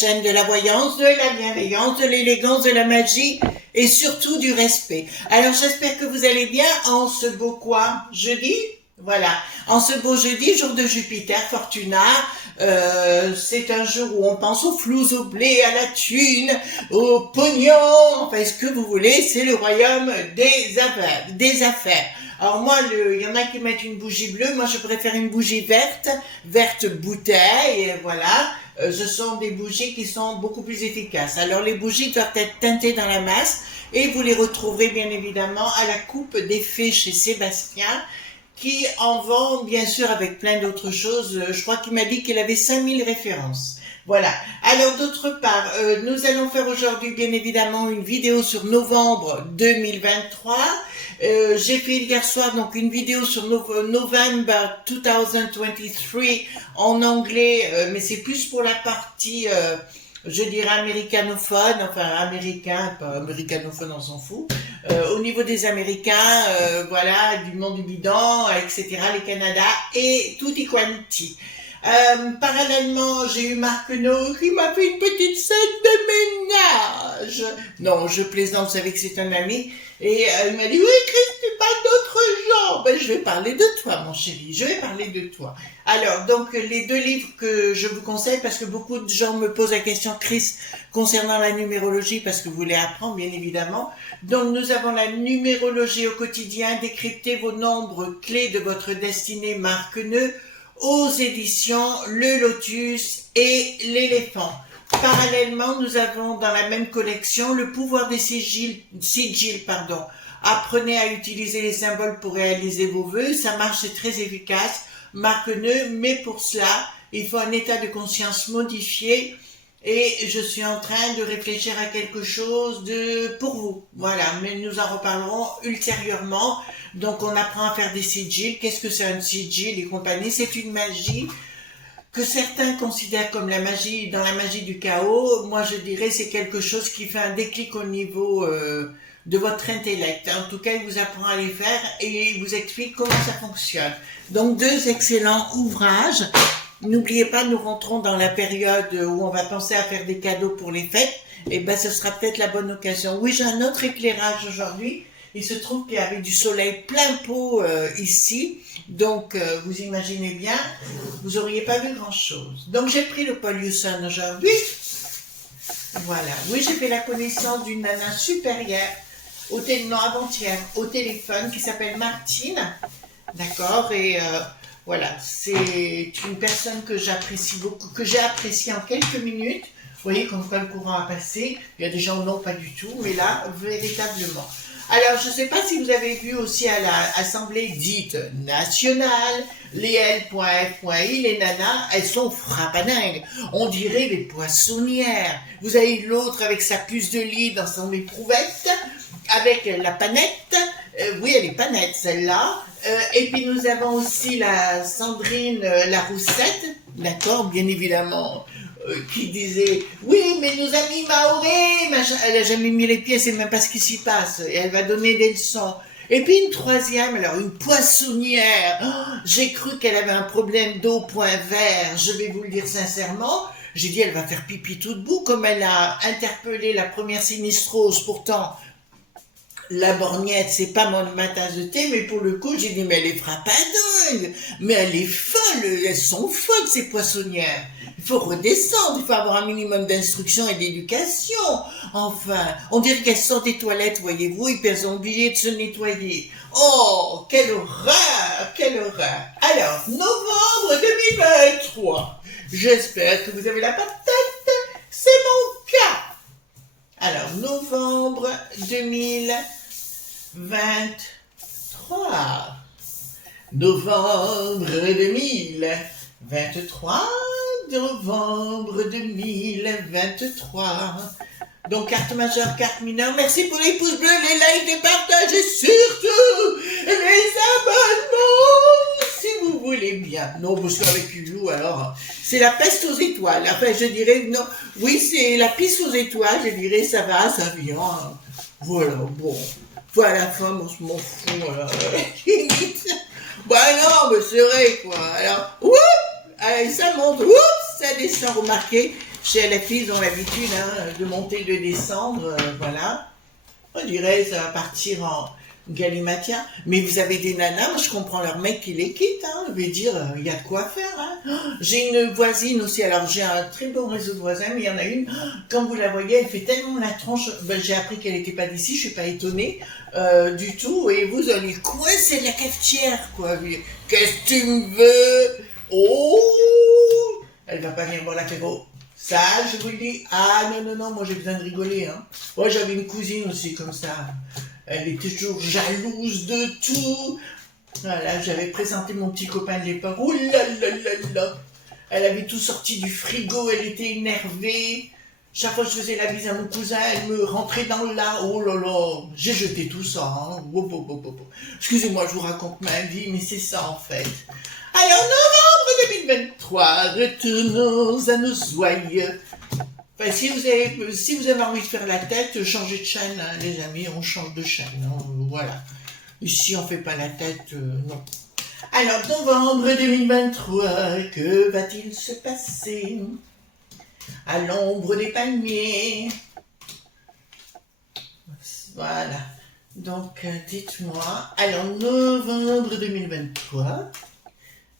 chaîne de la voyance, de la bienveillance, de l'élégance, de la magie et surtout du respect. Alors j'espère que vous allez bien en ce beau quoi jeudi. Voilà, en ce beau jeudi, jour de Jupiter, Fortuna, c'est un jour où on pense aux flous, au blé, à la thune, au pognon, enfin ce que vous voulez, c'est le royaume des affaires. Alors moi, il y en a qui mettent une bougie bleue, moi je préfère une bougie verte bouteille, et voilà. Ce sont des bougies qui sont beaucoup plus efficaces. Alors les bougies doivent être teintées dans la masse, et vous les retrouverez bien évidemment à la coupe des fées chez Sébastien, qui en vend bien sûr avec plein d'autres choses. Je crois qu'il m'a dit qu'il avait 5000 références. Voilà. Alors d'autre part, nous allons faire aujourd'hui bien évidemment une vidéo sur novembre 2023. J'ai fait hier soir donc une vidéo sur November 2023 en anglais, mais c'est plus pour la partie je dirais américanophone, enfin américain, pas américanophone, on s'en fout. Au niveau des Américains, voilà, du monde du bidon, etc., les Canada et tutti quanti. Parallèlement, j'ai eu Marc No qui m'a fait une petite scène de ménage. Non, je plaisante, vous savez que c'est un ami. Et il m'a dit, oui, Chris, tu parles d'autres gens. Ben, je vais parler de toi, mon chéri. Je vais parler de toi. Alors, donc, les deux livres que je vous conseille, parce que beaucoup de gens me posent la question, Chris, concernant la numérologie, parce que vous voulez apprendre, bien évidemment. Donc, nous avons la numérologie au quotidien, décrypter vos nombres clés de votre destinée, Marc Neu, aux éditions Le Lotus et l'Éléphant. Parallèlement, nous avons dans la même collection le pouvoir des sigils. Apprenez à utiliser les symboles pour réaliser vos vœux. Ça marche, c'est très efficace. Marc Neu, mais pour cela, il faut un état de conscience modifié. Et je suis en train de réfléchir à quelque chose pour vous. Voilà, mais nous en reparlerons ultérieurement. Donc, on apprend à faire des sigils. Qu'est-ce que c'est un sigil et compagnie? C'est une magie que certains considèrent comme la magie, dans la magie du chaos. Moi, je dirais c'est quelque chose qui fait un déclic au niveau de votre intellect. En tout cas, il vous apprend à les faire et il vous explique comment ça fonctionne. Donc, deux excellents ouvrages. N'oubliez pas, nous rentrons dans la période où on va penser à faire des cadeaux pour les fêtes. Et ben, ce sera peut-être la bonne occasion. Oui, j'ai un autre éclairage aujourd'hui. Il se trouve qu'il y avait du soleil plein pot ici. Donc, vous imaginez bien, vous n'auriez pas vu grand-chose. Donc, j'ai pris le Pollution aujourd'hui. Voilà. Oui, j'ai fait la connaissance d'une nana supérieure, avant-hier, au téléphone, qui s'appelle Martine. D'accord. Et voilà, c'est une personne que j'apprécie beaucoup, que j'ai appréciée en quelques minutes. Vous voyez, comme quoi le courant a passé. Il y a des gens non, pas du tout, mais là, véritablement. Alors, je ne sais pas si vous avez vu aussi à l'Assemblée dite nationale, les L.F.I, les nanas, elles sont frappadingues. On dirait les poissonnières. Vous avez l'autre avec sa puce de lit dans son éprouvette, avec la panette. Oui, elle est panette, celle-là. Et puis, nous avons aussi la Sandrine la Roussette, d'accord, bien évidemment. Qui disait oui mais nos amis maoris machin. Elle a jamais mis les pieds, c'est même pas ce qui s'y passe et elle va donner des leçons. Et puis une troisième, alors une poissonnière. Oh, j'ai cru qu'elle avait un problème d'eau point vert, je vais vous le dire sincèrement. J'ai dit elle va faire pipi tout debout, comme elle a interpellé la première sinistrose. Pourtant la borgnette, c'est pas ma tasse de thé, mais pour le coup, j'ai dit, mais elle est frappadingue, mais elle est folle, elles sont folles, ces poissonnières. Il faut redescendre, il faut avoir un minimum d'instruction et d'éducation. Enfin, on dirait qu'elles sortent des toilettes, voyez-vous, et puis elles ont oublié de se nettoyer. Oh, quelle horreur, quelle horreur. Alors, novembre 2023. J'espère que vous avez la patate, c'est mon cas. Alors, novembre 2023. Novembre 2023. Novembre 2023. Donc, carte majeure, carte mineure. Merci pour les pouces bleus, les likes, les partages et surtout les abonnements, si vous voulez bien. Non, parce qu'avec Hulou, alors, c'est la peste aux étoiles. Enfin, je dirais, non, oui, c'est la pisse aux étoiles. Je dirais, ça va, ça vient. Voilà, bon. Voilà, femme, on se m'en fout, voilà. Bah non, mais c'est vrai, quoi. Alors, oups, allez, ça monte, oups, ça descend, remarquez. Chez LFI, ils ont l'habitude de monter, de descendre, voilà. On dirait ça va partir en galimatia. Mais vous avez des nanas, moi je comprends leur mec qui les quitte. Je vais dire, il y a de quoi faire. J'ai une voisine aussi, alors j'ai un très bon réseau de voisins, mais il y en a une, quand vous la voyez, elle fait tellement la tronche. J'ai appris qu'elle n'était pas d'ici, je suis pas étonnée du tout. Et vous allez, quoi, c'est de la cafetière, quoi. Qu'est-ce que tu me veux? Oh, elle va pas venir voir l'apéro. Ça, je vous le dis. Ah non, moi j'ai besoin de rigoler. Moi j'avais une cousine aussi comme ça. Elle était toujours jalouse de tout. Voilà, j'avais présenté mon petit copain de l'époque. Oh là là là là. Elle avait tout sorti du frigo, elle était énervée. Chaque fois que je faisais la bise à mon cousin, elle me rentrait dans le lard. Oh là là, j'ai jeté tout ça. Excusez-moi, je vous raconte ma vie, mais c'est ça en fait. Alors, novembre 2023, retournons à nos joyeux. Enfin, si vous avez envie de faire la tête, changez de chaîne, les amis, on change de chaîne. Voilà. Ici, on fait pas la tête, non. Alors, novembre 2023, que va-t-il se passer à l'ombre des palmiers? Voilà. Donc, dites-moi. Alors, novembre 2023.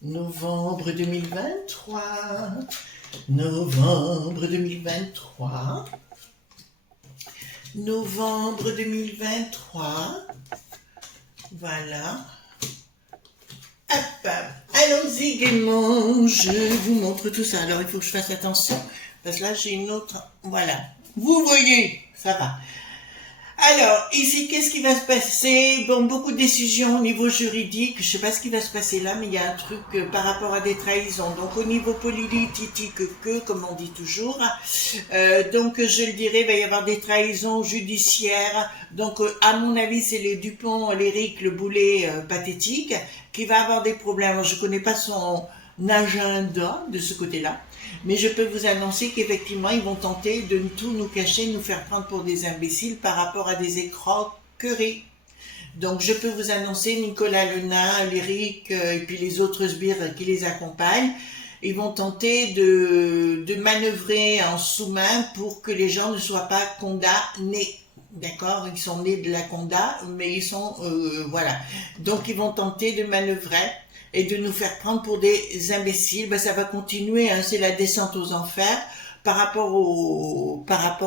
Novembre 2023. Novembre 2023. Novembre 2023. Voilà. Hop, allons-y gaiement, je vous montre tout ça. Alors, il faut que je fasse attention, parce que là, j'ai une autre... Voilà. Vous voyez, ça va. Alors, ici, qu'est-ce qui va se passer? Bon, beaucoup de décisions au niveau juridique. Je sais pas ce qui va se passer là, mais il y a un truc par rapport à des trahisons. Donc, au niveau politique, comme on dit toujours. Donc, je le dirais, il va y avoir des trahisons judiciaires. Donc, à mon avis, c'est les Dupont, l'Éric, le boulet pathétique, qui va avoir des problèmes. Alors, je connais pas son agenda de ce côté-là. Mais je peux vous annoncer qu'effectivement, ils vont tenter de tout nous cacher, nous faire prendre pour des imbéciles par rapport à des escroqueries. Donc, je peux vous annoncer, Nicolas Lenain, l'Éric et puis les autres sbires qui les accompagnent, ils vont tenter de manœuvrer en sous-main pour que les gens ne soient pas condamnés. D'accord? Ils sont nés de la conda, mais ils sont... voilà. Donc, ils vont tenter de manœuvrer et de nous faire prendre pour des imbéciles. Ben, ça va continuer, c'est la descente aux enfers par rapport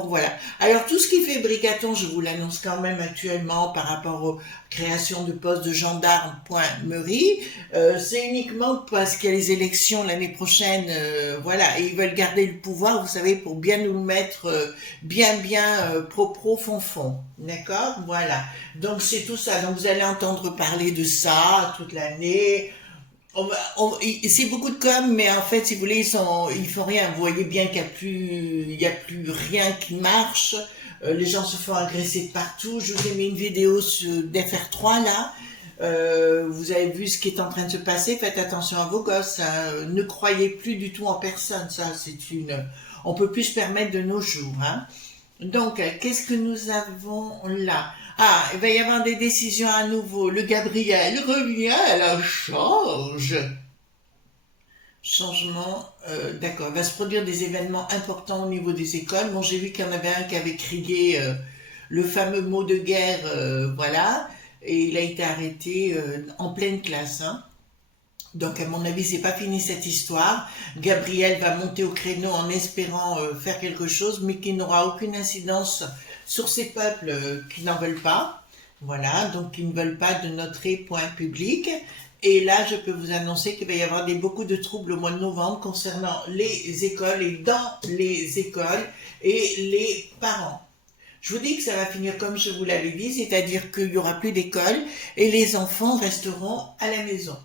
voilà. Alors tout ce qui fait Brigaton, je vous l'annonce quand même actuellement par rapport aux créations de postes de gendarme Meury, c'est uniquement parce qu'il y a les élections l'année prochaine, voilà, et ils veulent garder le pouvoir, vous savez, pour bien nous le mettre bien pro fond, d'accord, voilà. Donc c'est tout ça. Donc vous allez entendre parler de ça toute l'année. C'est beaucoup de com, mais en fait, si vous voulez, ils font rien. Vous voyez bien qu'il y a plus rien qui marche. Les gens se font agresser de partout. Je vous ai mis une vidéo d'FR3 là. Vous avez vu ce qui est en train de se passer. Faites attention à vos gosses. Ne croyez plus du tout en personne. Ça, on peut plus se permettre de nos jours. Donc, qu'est-ce que nous avons là? Ah, il va y avoir des décisions à nouveau. Le Gabriel revient à la charge. Changement, d'accord. Il va se produire des événements importants au niveau des écoles. Bon, j'ai vu qu'il y en avait un qui avait crié le fameux mot de guerre, voilà. Et il a été arrêté en pleine classe, Donc, à mon avis, c'est pas fini cette histoire. Gabriel va monter au créneau en espérant faire quelque chose, mais qui n'aura aucune incidence sur ces peuples qui n'en veulent pas. Voilà, donc qui ne veulent pas de notre point public. Et là, je peux vous annoncer qu'il va y avoir beaucoup de troubles au mois de novembre concernant les écoles et dans les écoles et les parents. Je vous dis que ça va finir comme je vous l'avais dit, c'est-à-dire qu'il n'y aura plus d'école et les enfants resteront à la maison.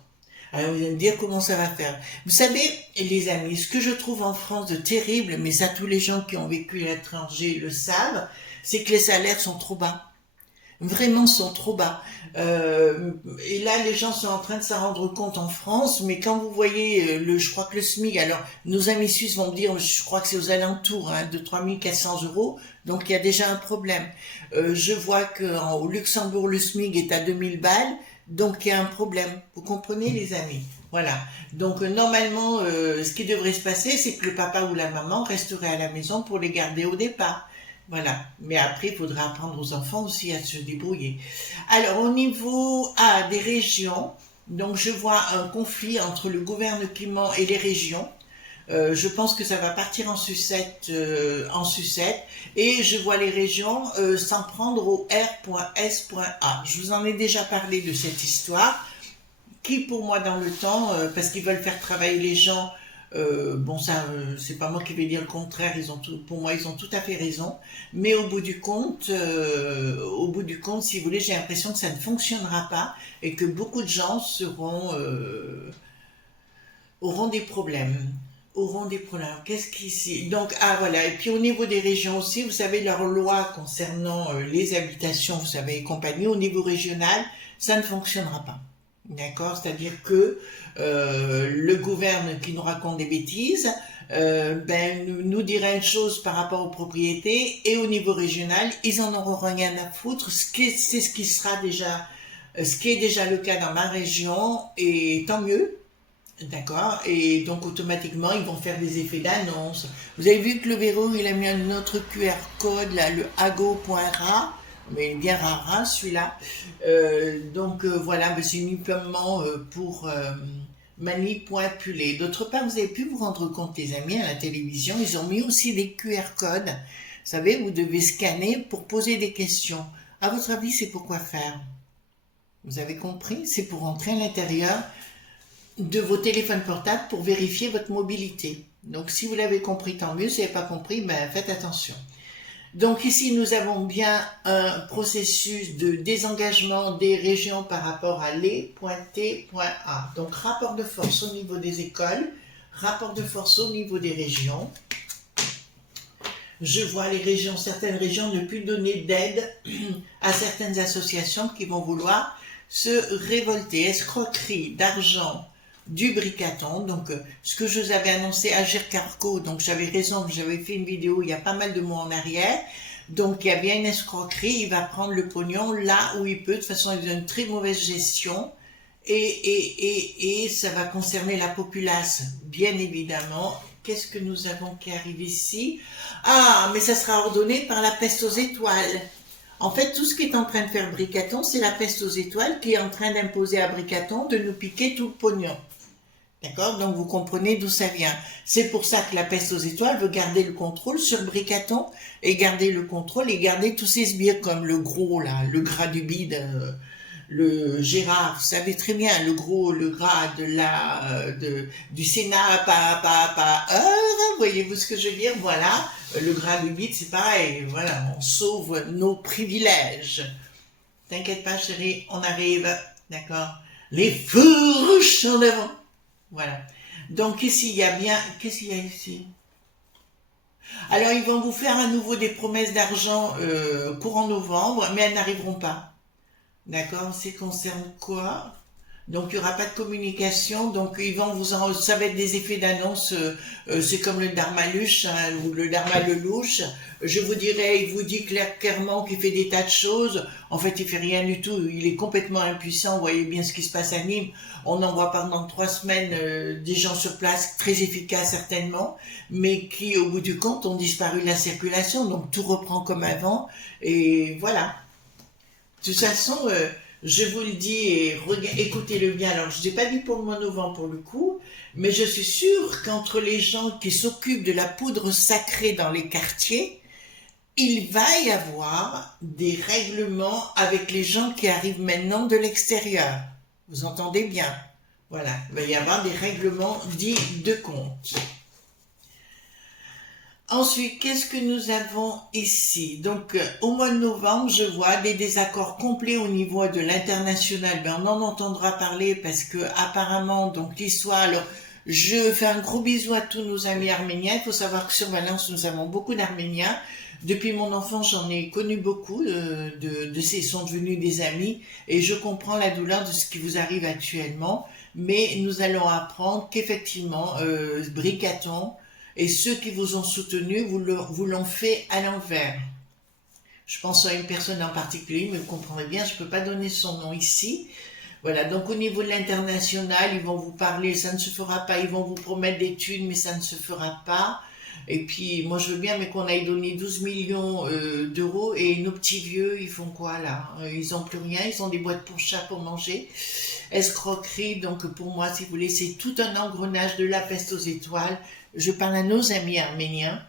Alors vous allez me dire comment ça va faire. Vous savez, les amis, ce que je trouve en France de terrible, mais ça tous les gens qui ont vécu à l'étranger le savent, c'est que les salaires sont trop bas. Vraiment sont trop bas. Et là, les gens sont en train de s'en rendre compte en France, mais quand vous voyez, je crois que le SMIC, alors nos amis suisses vont me dire, je crois que c'est aux alentours de 3 400 €, donc il y a déjà un problème. Je vois qu'au Luxembourg, le SMIC est à 2000 balles, Donc il y a un problème, vous comprenez les amis? Voilà. Donc normalement, ce qui devrait se passer, c'est que le papa ou la maman resterait à la maison pour les garder au départ. Voilà. Mais après, il faudra apprendre aux enfants aussi à se débrouiller. Alors au niveau des régions, donc je vois un conflit entre le gouvernement et les régions. Je pense que ça va partir en sucette, et je vois les régions s'en prendre au R.S.A. Je vous en ai déjà parlé de cette histoire, qui pour moi dans le temps, parce qu'ils veulent faire travailler les gens, bon ça, c'est pas moi qui vais dire le contraire, pour moi ils ont tout à fait raison, mais au bout du compte, si vous voulez, j'ai l'impression que ça ne fonctionnera pas et que beaucoup de gens auront des problèmes. Auront des problèmes. Qu'est-ce qu'ici? Donc, voilà. Et puis au niveau des régions aussi, vous savez, leur loi concernant les habitations, vous savez, et compagnie, au niveau régional, ça ne fonctionnera pas. D'accord? C'est-à-dire que le gouverne qui nous raconte des bêtises, nous dirait une chose par rapport aux propriétés, et au niveau régional, ils en auront rien à foutre. C'est ce qui sera déjà, ce qui est déjà le cas dans ma région, et tant mieux. D'accord. Et donc automatiquement, ils vont faire des effets d'annonce. Vous avez vu que le verrou, il a mis un autre QR code, là, le ago.ra, mais bien rare, celui-là. Voilà, c'est uniquement pour manipuler. D'autre part, vous avez pu vous rendre compte, les amis, à la télévision, ils ont mis aussi des QR codes. Vous savez, vous devez scanner pour poser des questions. À votre avis, c'est pour quoi faire? Vous avez compris? C'est pour entrer à l'intérieur de vos téléphones portables pour vérifier votre mobilité. Donc si vous l'avez compris, tant mieux. Si vous n'avez pas compris, faites attention. Donc ici, nous avons bien un processus de désengagement des régions par rapport à les.t.a. Donc rapport de force au niveau des écoles, rapport de force au niveau des régions. Je vois les régions, certaines régions ne plus donner d'aide à certaines associations qui vont vouloir se révolter. Escroquerie d'argent, du bricaton, donc ce que je vous avais annoncé à Carco, donc j'avais raison, j'avais fait une vidéo il y a pas mal de mois en arrière, donc il y a bien une escroquerie, il va prendre le pognon là où il peut, de toute façon il a une très mauvaise gestion, et ça va concerner la populace, bien évidemment. Qu'est-ce que nous avons qui arrive ici? Ah, mais ça sera ordonné par la peste aux étoiles. En fait, tout ce qui est en train de faire Bricaton, c'est la peste aux étoiles qui est en train d'imposer à Bricaton de nous piquer tout le pognon. D'accord? Donc vous comprenez d'où ça vient. C'est pour ça que la peste aux étoiles veut garder le contrôle sur Bricaton, et garder le contrôle et garder tous ces sbires comme le gros là, le gras du bide, le Gérard, vous savez très bien, le gras du Sénat, voyez-vous ce que je veux dire? Voilà, le gras du bide, c'est pareil, voilà, on sauve nos privilèges. T'inquiète pas chérie, on arrive, d'accord? Les fourches en avant. Voilà. Donc ici, il y a bien... Qu'est-ce qu'il y a ici? Alors, ils vont vous faire à nouveau des promesses d'argent courant novembre, mais elles n'arriveront pas. D'accord? C'est concerne quoi? Donc, il n'y aura pas de communication. Donc, ça va être des effets d'annonce. C'est comme le Darmaluche, hein, ou le Darmalelouche. Je vous dirais, il vous dit clairement qu'il fait des tas de choses. En fait, il fait rien du tout. Il est complètement impuissant. Vous voyez bien ce qui se passe à Nîmes. On envoie pendant 3 semaines des gens sur place, très efficaces certainement, mais qui, au bout du compte, ont disparu de la circulation. Donc, tout reprend comme avant. Et voilà. De toute façon, je vous le dis, et écoutez-le bien. Alors, je n'ai pas dit pour le mois de novembre pour le coup, mais je suis sûre qu'entre les gens qui s'occupent de la poudre sacrée dans les quartiers, il va y avoir des règlements avec les gens qui arrivent maintenant de l'extérieur. Vous entendez bien? Voilà, il va y avoir des règlements dits de compte. Ensuite, qu'est-ce que nous avons ici? Donc, au mois de novembre, je vois des désaccords complets au niveau de l'international. On en entendra parler parce que apparemment, donc l'histoire. Alors, je fais un gros bisou à tous nos amis arméniens. Il faut savoir que sur Valence, nous avons beaucoup d'Arméniens. Depuis mon enfance, j'en ai connu beaucoup. Ils sont devenus des amis, et je comprends la douleur de ce qui vous arrive actuellement. Mais nous allons apprendre qu'effectivement, Bricaton et ceux qui vous ont soutenu vous l'ont fait à l'envers. Je pense à une personne en particulier, mais vous comprendrez bien, je ne peux pas donner son nom ici. Voilà, donc au niveau de l'international, ils vont vous parler, ça ne se fera pas, ils vont vous promettre des thunes, mais ça ne se fera pas. Et puis, moi je veux bien, mais qu'on aille donner 12 millions d'euros, et nos petits vieux, ils font quoi là? Ils ont plus rien, ils ont des boîtes pour chat pour manger. Escroquerie, donc pour moi, si vous voulez, c'est tout un engrenage de la peste aux étoiles. Je parle à nos amis arméniens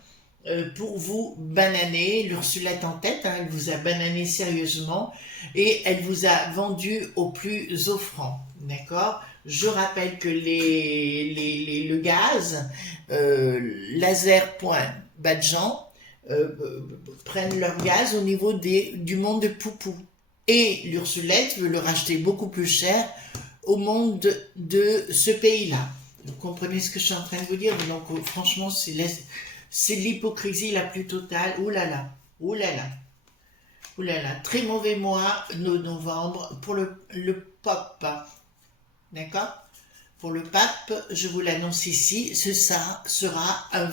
pour vous bananer. L'Ursulette en tête, hein, elle vous a banané sérieusement et elle vous a vendu au plus offrant. D'accord? Je rappelle que le gaz, laser.badjan, prennent leur gaz au niveau du monde de Poupou. Et l'Ursulette veut le racheter beaucoup plus cher au monde de ce pays-là. Vous comprenez ce que je suis en train de vous dire? Donc franchement, c'est l'hypocrisie la plus totale. Ouh là là, ouh là là, ouh là là. Très mauvais mois, novembre, pour le pop. D'accord? Pour le pape, je vous l'annonce ici, ça sera un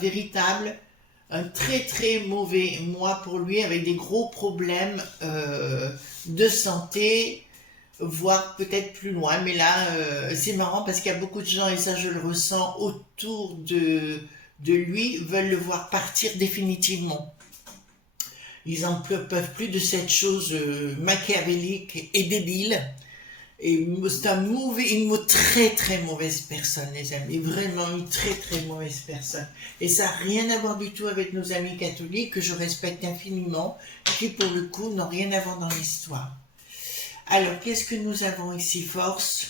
très très mauvais mois pour lui, avec des gros problèmes de santé, voire peut-être plus loin. Mais là, c'est marrant parce qu'il y a beaucoup de gens, et ça je le ressens autour de lui, veulent le voir partir définitivement. Ils n'en peuvent plus de cette chose machiavélique et débile. Et c'est une très très mauvaise personne, les amis, vraiment une très très mauvaise personne. Et ça n'a rien à voir du tout avec nos amis catholiques, que je respecte infiniment, qui pour le coup n'ont rien à voir dans l'histoire. Alors, qu'est-ce que nous avons ici, Force?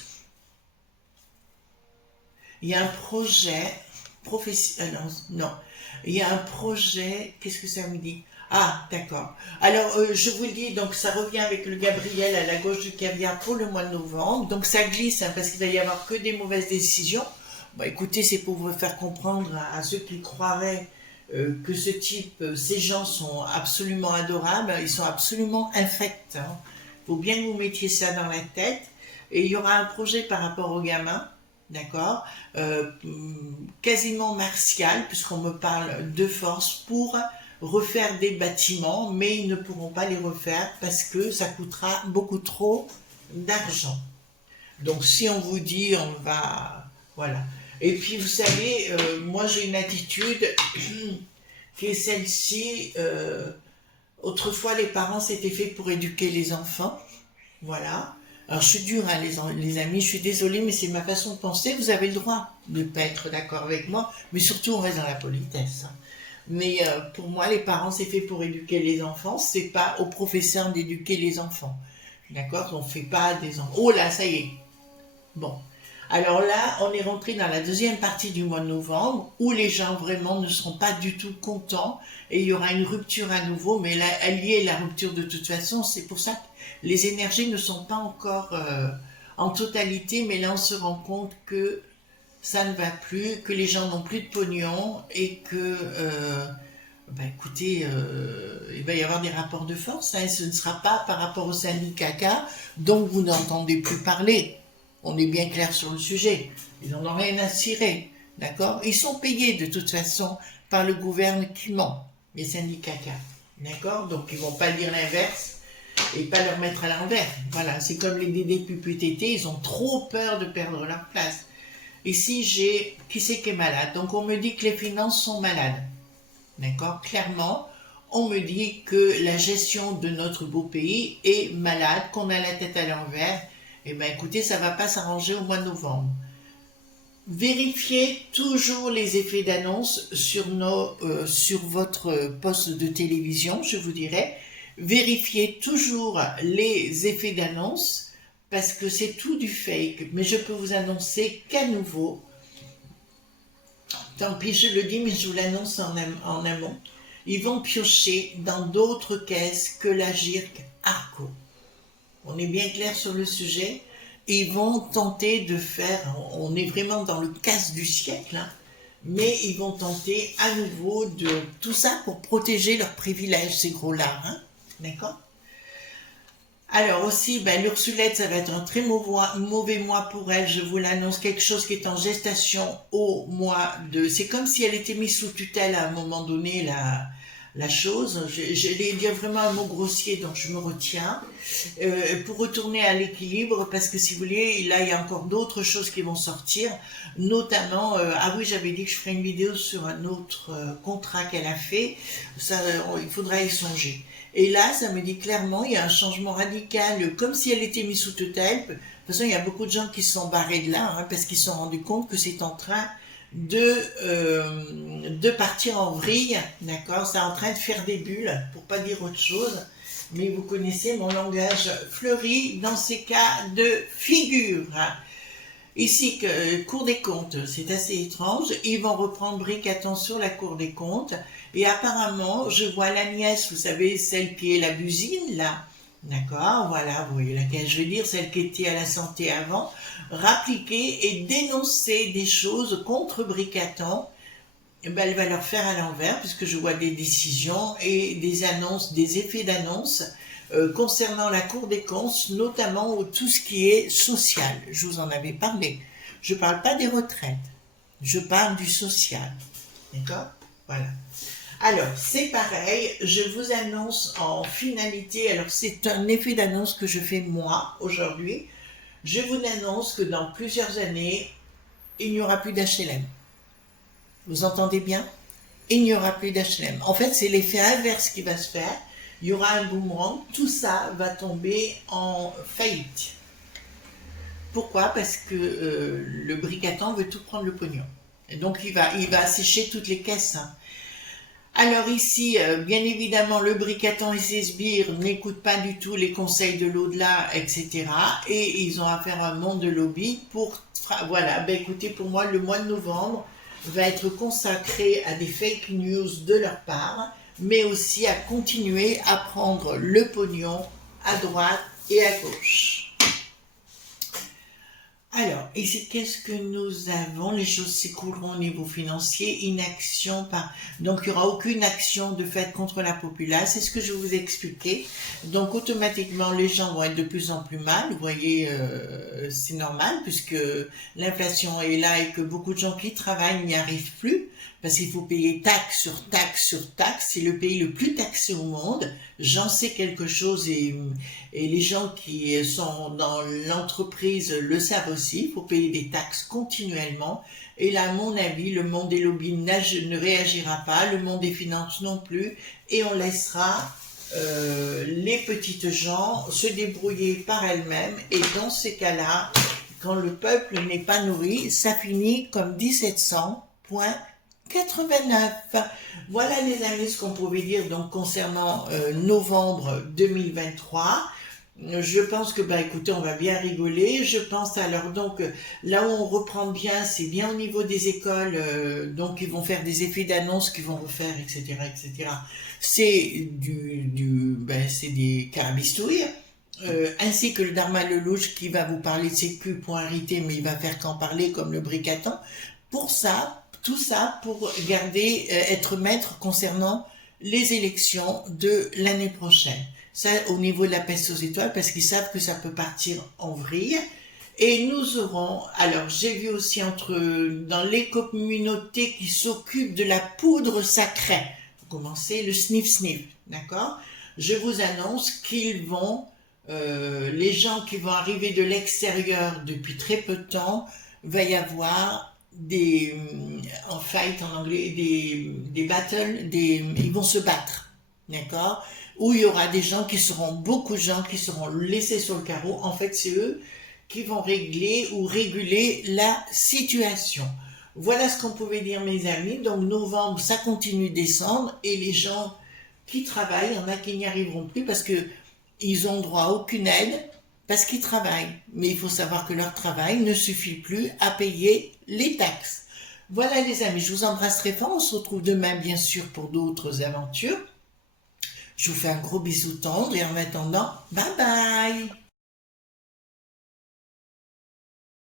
Il y a un projet, non, il y a un projet, qu'est-ce que ça me dit? Ah, d'accord. Alors, je vous le dis, donc ça revient avec le Gabriel à la gauche du caviar pour le mois de novembre. Donc ça glisse, hein, parce qu'il va y avoir que des mauvaises décisions. Bon, écoutez, c'est pour vous faire comprendre à ceux qui croiraient que ces gens sont absolument adorables, ils sont absolument infects. Hein. Faut bien que vous mettiez ça dans la tête. Et il y aura un projet par rapport aux gamins, d'accord, quasiment martial, puisqu'on me parle de force, pour refaire des bâtiments, mais ils ne pourront pas les refaire parce que ça coûtera beaucoup trop d'argent. Donc si on vous dit, on va... Voilà. Et puis vous savez, moi j'ai une attitude qui est celle-ci. Autrefois, les parents s'étaient faits pour éduquer les enfants. Voilà. Alors je suis dure, hein, les amis, je suis désolée, mais c'est ma façon de penser. Vous avez le droit de ne pas être d'accord avec moi, mais surtout on reste dans la politesse. Hein. Mais pour moi, les parents, c'est fait pour éduquer les enfants, c'est pas aux professeurs d'éduquer les enfants. D'accord? On ne fait pas des enfants. Oh là, ça y est. Bon. Alors là, on est rentré dans la deuxième partie du mois de novembre, où les gens vraiment ne seront pas du tout contents, et il y aura une rupture à nouveau, mais là, liée à la rupture de toute façon, c'est pour ça que les énergies ne sont pas encore en totalité, mais là, on se rend compte que ça ne va plus, que les gens n'ont plus de pognon et que, écoutez, il va y avoir des rapports de force, hein, et ce ne sera pas par rapport au syndicat dont vous n'entendez plus parler. On est bien clair sur le sujet. Ils n'en ont rien à cirer, d'accord? Ils sont payés de toute façon par le gouvernement, les syndicats, d'accord? Donc ils vont pas dire l'inverse et pas leur mettre à l'envers. Voilà, c'est comme les DDPPTT, ils ont trop peur de perdre leur place. Ici, j'ai qui c'est qui est malade. Donc, on me dit que les finances sont malades. D'accord? Clairement, on me dit que la gestion de notre beau pays est malade, qu'on a la tête à l'envers. Eh bien, écoutez, ça ne va pas s'arranger au mois de novembre. Vérifiez toujours les effets d'annonce sur votre poste de télévision, je vous dirais. Vérifiez toujours les effets d'annonce, parce que c'est tout du fake, mais je peux vous annoncer qu'à nouveau, tant pis je le dis, mais je vous l'annonce en amont, ils vont piocher dans d'autres caisses que la GIRC Arco. On est bien clair sur le sujet. Ils vont tenter de faire, on est vraiment dans le casse du siècle, hein, mais ils vont tenter à nouveau de tout ça pour protéger leurs privilèges, ces gros-là, hein, d'accord? Alors aussi, l'Ursulette, ça va être un très mauvais mois pour elle, je vous l'annonce, quelque chose qui est en gestation au mois de... C'est comme si elle était mise sous tutelle à un moment donné, la chose. J'allais dire vraiment un mot grossier, donc je me retiens. Pour retourner à l'équilibre, parce que si vous voulez, là il y a encore d'autres choses qui vont sortir, notamment, ah oui, j'avais dit que je ferais une vidéo sur un autre contrat qu'elle a fait, ça, il faudra y songer. Et là, ça me dit clairement, il y a un changement radical, comme si elle était mise sous tutelle. De toute façon, il y a beaucoup de gens qui se sont barrés de là, hein, parce qu'ils se sont rendus compte que c'est en train de partir en vrille, d'accord? C'est en train de faire des bulles, pour pas dire autre chose. Mais vous connaissez mon langage fleuri dans ces cas de figure. Ici, Cour des comptes, c'est assez étrange. Ils vont reprendre Bricaton sur la Cour des comptes. Et apparemment, je vois la nièce, vous savez, celle qui est la Busine, là. D'accord, voilà, vous voyez laquelle je veux dire, celle qui était à la santé avant, rappliquer et dénoncer des choses contre Bricaton. Eh ben, elle va leur faire à l'envers, puisque je vois des décisions et des annonces, des effets d'annonce concernant la Cour des comptes, notamment tout ce qui est social. Je vous en avais parlé. Je ne parle pas des retraites, je parle du social. D'accord? Voilà. Alors, c'est pareil, je vous annonce en finalité, alors c'est un effet d'annonce que je fais moi, aujourd'hui. Je vous annonce que dans plusieurs années, il n'y aura plus d'HLM. Vous entendez bien? Il n'y aura plus d'HLM. En fait, c'est l'effet inverse qui va se faire. Il y aura un boomerang, tout ça va tomber en faillite. Pourquoi? Parce que le Bricaton veut tout prendre le pognon. Et donc, il va assécher toutes les caisses. Hein. Alors ici, bien évidemment, le Bricaton et ses sbires n'écoutent pas du tout les conseils de l'au-delà, etc. Et ils ont affaire à un monde de lobby pour... Voilà, ben écoutez, pour moi, le mois de novembre va être consacré à des fake news de leur part, mais aussi à continuer à prendre le pognon à droite et à gauche. Alors, ici, qu'est-ce que nous avons? Les choses s'écouleront au niveau financier, inaction par... Donc, il n'y aura aucune action de fait contre la populace, c'est ce que je vous ai expliqué. Donc, automatiquement, les gens vont être de plus en plus mal. Vous voyez, c'est normal, puisque l'inflation est là et que beaucoup de gens qui travaillent n'y arrivent plus, parce qu'il faut payer taxe sur taxe sur taxe. C'est le pays le plus taxé au monde. J'en sais quelque chose et les gens qui sont dans l'entreprise le savent aussi. Il faut payer des taxes continuellement. Et là, à mon avis, le monde des lobbies ne réagira pas, le monde des finances non plus, et on laissera les petites gens se débrouiller par elles-mêmes. Et dans ces cas-là, quand le peuple n'est pas nourri, ça finit comme 1700.89. Voilà les amis ce qu'on pouvait dire donc concernant novembre 2023. Je pense que écoutez, on va bien rigoler. Je pense alors donc là où on reprend bien, c'est bien au niveau des écoles, donc ils vont faire des effets d'annonce qu'ils vont refaire, etc., etc. C'est c'est des carabistouilles. Ainsi que le Dharma Lelouch qui va vous parler de sécu pour arrêter, mais il va faire qu'en parler comme le Bricaton. Pour ça, tout ça pour garder, être maître concernant les élections de l'année prochaine. Ça, au niveau de la peste aux étoiles, parce qu'ils savent que ça peut partir en vrille. Et nous aurons, alors j'ai vu aussi dans les communautés qui s'occupent de la poudre sacrée, vous commencez le sniff-sniff, d'accord? Je vous annonce qu'ils vont, les gens qui vont arriver de l'extérieur depuis très peu de temps, va y avoir en fight en anglais, des battles, ils vont se battre, d'accord? Où il y aura beaucoup de gens qui seront laissés sur le carreau. En fait, c'est eux qui vont régler ou réguler la situation. Voilà ce qu'on pouvait dire, mes amis. Donc, novembre, ça continue de descendre et les gens qui travaillent, il y en a qui n'y arriveront plus parce que ils ont droit à aucune aide parce qu'ils travaillent. Mais il faut savoir que leur travail ne suffit plus à payer les taxes. Voilà les amis, je vous embrasse très fort. On se retrouve demain, bien sûr, pour d'autres aventures. Je vous fais un gros bisou tendre et en attendant, bye bye!